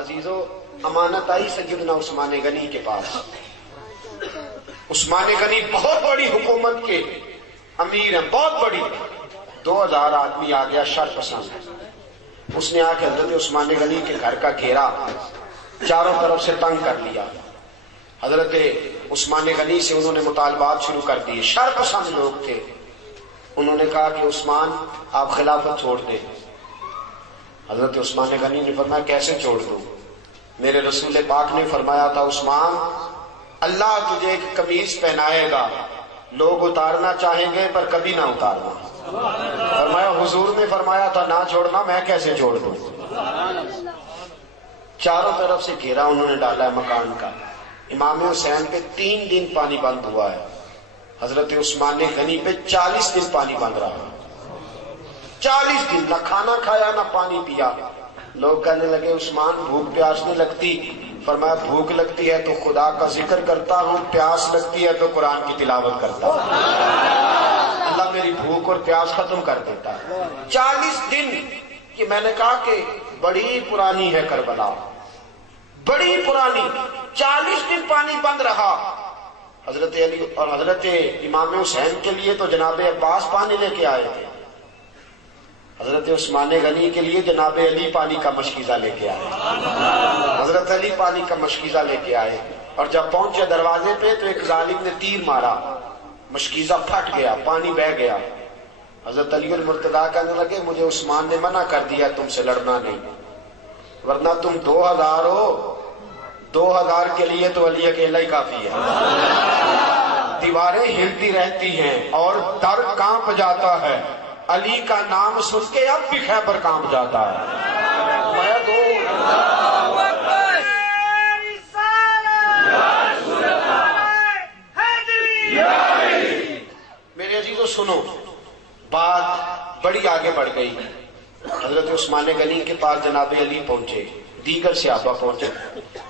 عزیزو امانت آئی سیدنا عثمان غنی کے پاس. عثمان غنی بہت بڑی حکومت کے امیر ہیں، بہت بڑی. 2000 آدمی آ گیا شر پسند. اس نے آ کے حضرت عثمان غنی کے گھر کا گھیرا چاروں طرف سے تنگ کر لیا. حضرت عثمان غنی سے انہوں نے مطالبات شروع کر دیے. شر پسند لوگ تھے. انہوں نے کہا کہ عثمان آپ خلافت چھوڑ دیں. حضرت عثمان غنی نے فرمایا کیسے چھوڑ دوں؟ میرے رسول پاک نے فرمایا تھا عثمان اللہ تجھے ایک قمیض پہنائے گا، لوگ اتارنا چاہیں گے پر کبھی نہ اتارنا. فرمایا حضور نے فرمایا تھا نہ چھوڑنا، میں کیسے چھوڑ دوں؟ چاروں طرف سے گھیرا انہوں نے ڈالا ہے مکان کا. امام حسین پہ 3 دن پانی بند ہوا ہے. حضرت عثمان غنی پہ 40 دن پانی بند رہا. 40 دن نہ کھانا کھایا نہ پانی پیا. لوگ کہنے لگے عثمان بھوک پیاس نہیں لگتی؟ فرمایا بھوک لگتی ہے تو خدا کا ذکر کرتا ہوں، پیاس لگتی ہے تو قرآن کی تلاوت کرتا ہوں، اللہ میری بھوک اور پیاس ختم کر دیتا ہے. 40 دن کہ میں نے کہا کہ بڑی پرانی ہے کربلا، بڑی پرانی. 40 دن پانی بند رہا. حضرت علی اور حضرت امام حسین کے لیے تو جناب عباس پانی لے کے آئے تھے. حضرت عثمان غنی کے لیے جناب علی پانی کا مشکیزہ لے کے آئے. حضرت علی پانی کا مشکیزہ لے کے آئے اور جب پہنچے دروازے پہ تو ایک ظالم نے تیر مارا، مشکیزہ پھٹ گیا، پانی بہہ گیا. حضرت علی المرتضیٰ کہنے لگے مجھے عثمان نے منع کر دیا تم سے لڑنا نہیں، ورنہ تم 2000 ہو. 2000 کے لیے تو علی اکیلا ہی کافی ہے. دیواریں ہلتی رہتی ہیں اور در کانپ جاتا ہے، علی کا نام سن کے اب بھی خیبر کانپ جاتا ہے. میرے عزیزو سنو، بات بڑی آگے بڑھ گئی. حضرت عثمان غنی کے پاس جناب علی پہنچے، دیگر صحابہ پہنچے.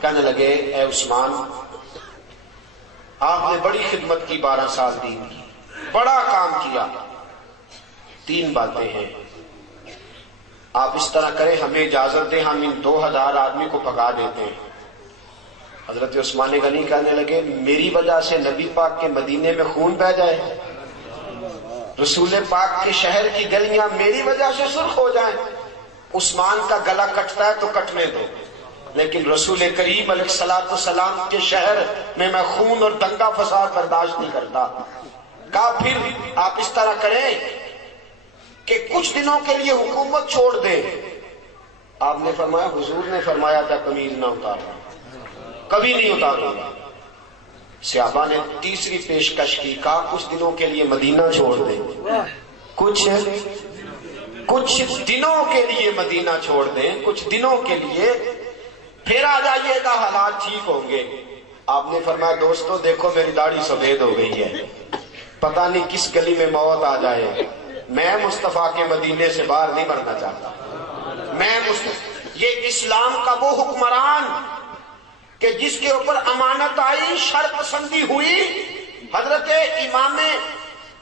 کہنے لگے اے عثمان آپ نے بڑی خدمت کی، 12 سال دین کی، بڑا کام کیا. 3 باتیں ہیں، آپ اس طرح کریں ہمیں اجازت دیں ہم ان 2000 آدمی کو بھگا دیتے ہیں. حضرت عثمان غنی کہنے لگے میری وجہ سے نبی پاک کے مدینے میں خون بہہ جائے، رسول پاک کے شہر کی گلیاں میری وجہ سے سرخ ہو جائیں. عثمان کا گلا کٹتا ہے تو کٹنے دو، لیکن رسول کریم علیہ الصلوۃ والسلام کے شہر میں خون اور دنگا فساد برداشت نہیں کرتا. کہا پھر آپ اس طرح کریں کہ کچھ دنوں کے لیے حکومت چھوڑ دیں. آپ نے فرمایا حضور نے فرمایا تھا قمیض نہ اتارنا، کبھی نہیں اتاروں گا. صحابہ نے تیسری پیشکش کی، کہا کچھ دنوں کے لیے مدینہ چھوڑ دیں، کچھ دنوں کے لیے مدینہ چھوڑ دیں، کچھ دنوں کے لیے، پھر آ جائیے گا حالات ٹھیک ہوں گے. آپ نے فرمایا دوستو دیکھو میری داڑھی سفید ہو گئی ہے، پتہ نہیں کس گلی میں موت آ جائے، میں مصطفیٰ کے مدینے سے باہر نہیں مرنا چاہتا. یہ اسلام کا وہ حکمران کہ جس کے اوپر امانت آئی، شر پسندی ہوئی، حضرت امام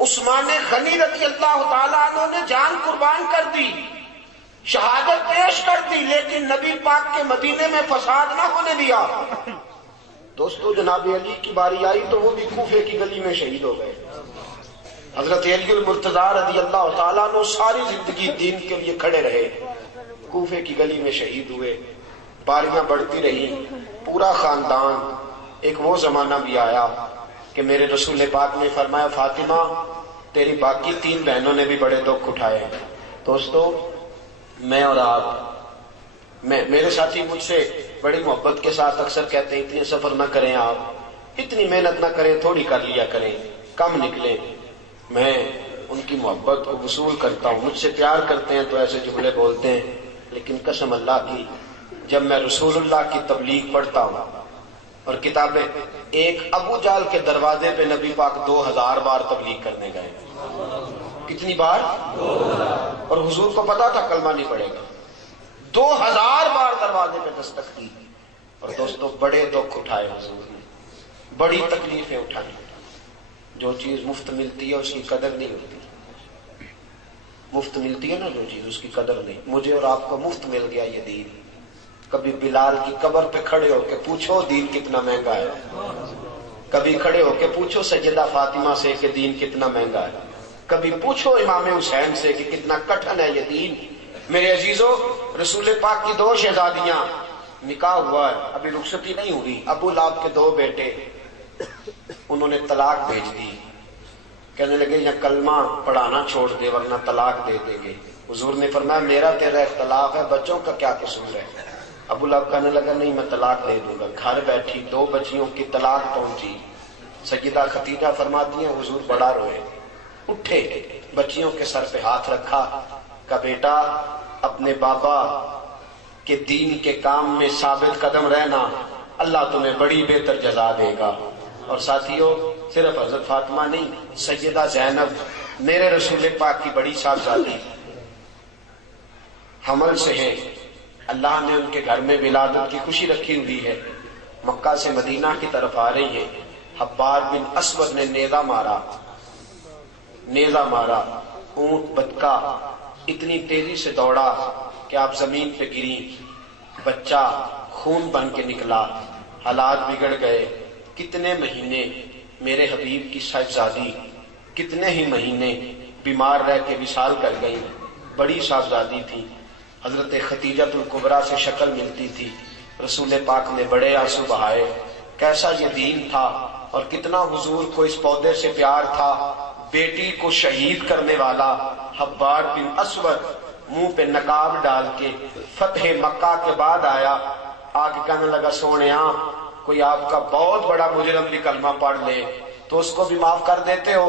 عثمان غنی رضی اللہ تعالیٰ عنہ نے جان قربان کر دی، شہادت پیش کر دی، لیکن نبی پاک کے مدینے میں فساد نہ ہونے دیا. دوستو جناب علی کی باری آئی تو وہ بھی کوفے کی گلی میں شہید ہو گئے. حضرت علی المرتضیٰ رضی اللہ تعالیٰ عنہ ساری زندگی دین کے لیے کھڑے رہے، کوفے کی گلی میں شہید ہوئے. باریاں بڑھتی رہی، پورا خاندان. ایک وہ زمانہ بھی آیا کہ میرے رسول پاک نے فرمایا فاطمہ تیری باقی 3 بہنوں نے بھی بڑے دکھ اٹھائے. دوستو میں اور آپ، میرے ساتھی مجھ سے بڑی محبت کے ساتھ اکثر کہتے ہیں اتنے سفر نہ کریں، آپ اتنی محنت نہ کریں، تھوڑی کر لیا کریں، کم نکلیں. میں ان کی محبت کو وصول کرتا ہوں، مجھ سے پیار کرتے ہیں تو ایسے جملے بولتے ہیں، لیکن قسم اللہ کی جب میں رسول اللہ کی تبلیغ پڑھتا ہوں اور کتابیں، ایک ابو جہل کے دروازے پہ نبی پاک 2000 بار تبلیغ کرنے گئے. کتنی بار؟ 2000. اور حضور کو پتا تھا کلمہ نہیں پڑے گا، 2000 بار دروازے پہ دستک دی. اور دوستو بڑے دکھ اٹھائے حضور نے، بڑی تکلیفیں اٹھائیں. جو چیز مفت ملتی ہے اس کی قدر نہیں ہوتی. مفت ملتی ہے نا جو چیز، اس کی قدر نہیں. مجھے اور آپ کو مفت مل گیا یہ دین، کبھی بلال کی قبر پہ کھڑے ہو کے پوچھو دین کتنا مہنگا ہے، کبھی کھڑے ہو کے پوچھو سیدہ فاطمہ سے کہ دین کتنا مہنگا ہے، کبھی پوچھو امام حسین سے کہ کتنا کٹھن ہے یہ دین۔ میرے عزیزو، رسول پاک کی 2 شہزادیاں، نکاح ہوا ہے، ابھی رخصتی نہیں ہوئی، ابو لہب کے 2 بیٹے، انہوں نے طلاق بھیج دی، کہنے لگے یا کلمہ پڑھانا چھوڑ دے ورنہ طلاق دے دیں گے۔ حضور نے فرمایا میرا تیرا اختلاف ہے، بچوں کا کیا قصور ہے؟ ابو لہب کہنے لگا نہیں میں طلاق دے دوں گا۔ گھر بیٹھی 2 بچیوں کی طلاق پہنچی، سیدہ خدیجہ فرماتی ہیں حضور بڑا روئے، اٹھے، بچیوں کے سر پہ ہاتھ رکھا، کہا بیٹا اپنے بابا کے دین کے کام میں ثابت قدم رہنا، اللہ تمہیں بڑی بہتر جزا دے گا۔ اور ساتھیوں، صرف حضرت فاطمہ نہیں، سیدہ زینب میرے رسول پاک کی بڑی صاحبزادی حمل سے ہیں، اللہ نے ان کے گھر میں ولادت کی خوشی رکھی ہوئی ہے، مکہ سے مدینہ کی طرف آ رہی ہے، حبار بن اسود نے نیزہ مارا، اونٹ بدکا اتنی تیزی سے دوڑا کہ آپ زمین پہ گری، بچہ خون بن کے نکلا، حالات بگڑ گئے۔ کتنے مہینے میرے حبیب کی صاحبزادی کتنے ہی مہینے بیمار رہ کے وصال کر گئی، بڑی صاحبزادی تھی، حضرت خدیجۃ الکبریٰ سے شکل ملتی تھی۔ رسول پاک نے بڑے آنسو بہائے، کیسا یہ دین تھا اور کتنا حضور کو اس پودے سے پیار تھا۔ بیٹی کو شہید کرنے والا حبار بن اسود منہ پہ نقاب ڈال کے فتح مکہ کے بعد آیا، آگے کہنے لگا سونیا کوئی آپ کا بہت بڑا مجرم بھی کلمہ پڑھ لے تو اس کو بھی معاف کر دیتے ہو؟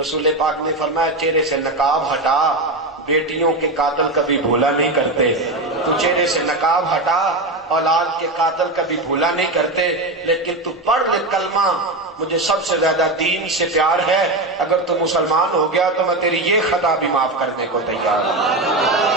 رسول پاک نے فرمایا چہرے سے نقاب ہٹا، بیٹیوں کے قاتل کبھی بھولا نہیں کرتے، تو چہرے سے نقاب ہٹا، اولاد کے قاتل کبھی بھولا نہیں کرتے، لیکن تو پڑھ لے کلمہ، مجھے سب سے زیادہ دین سے پیار ہے، اگر تو مسلمان ہو گیا تو میں تیری یہ خطا بھی معاف کرنے کو تیار ہوں۔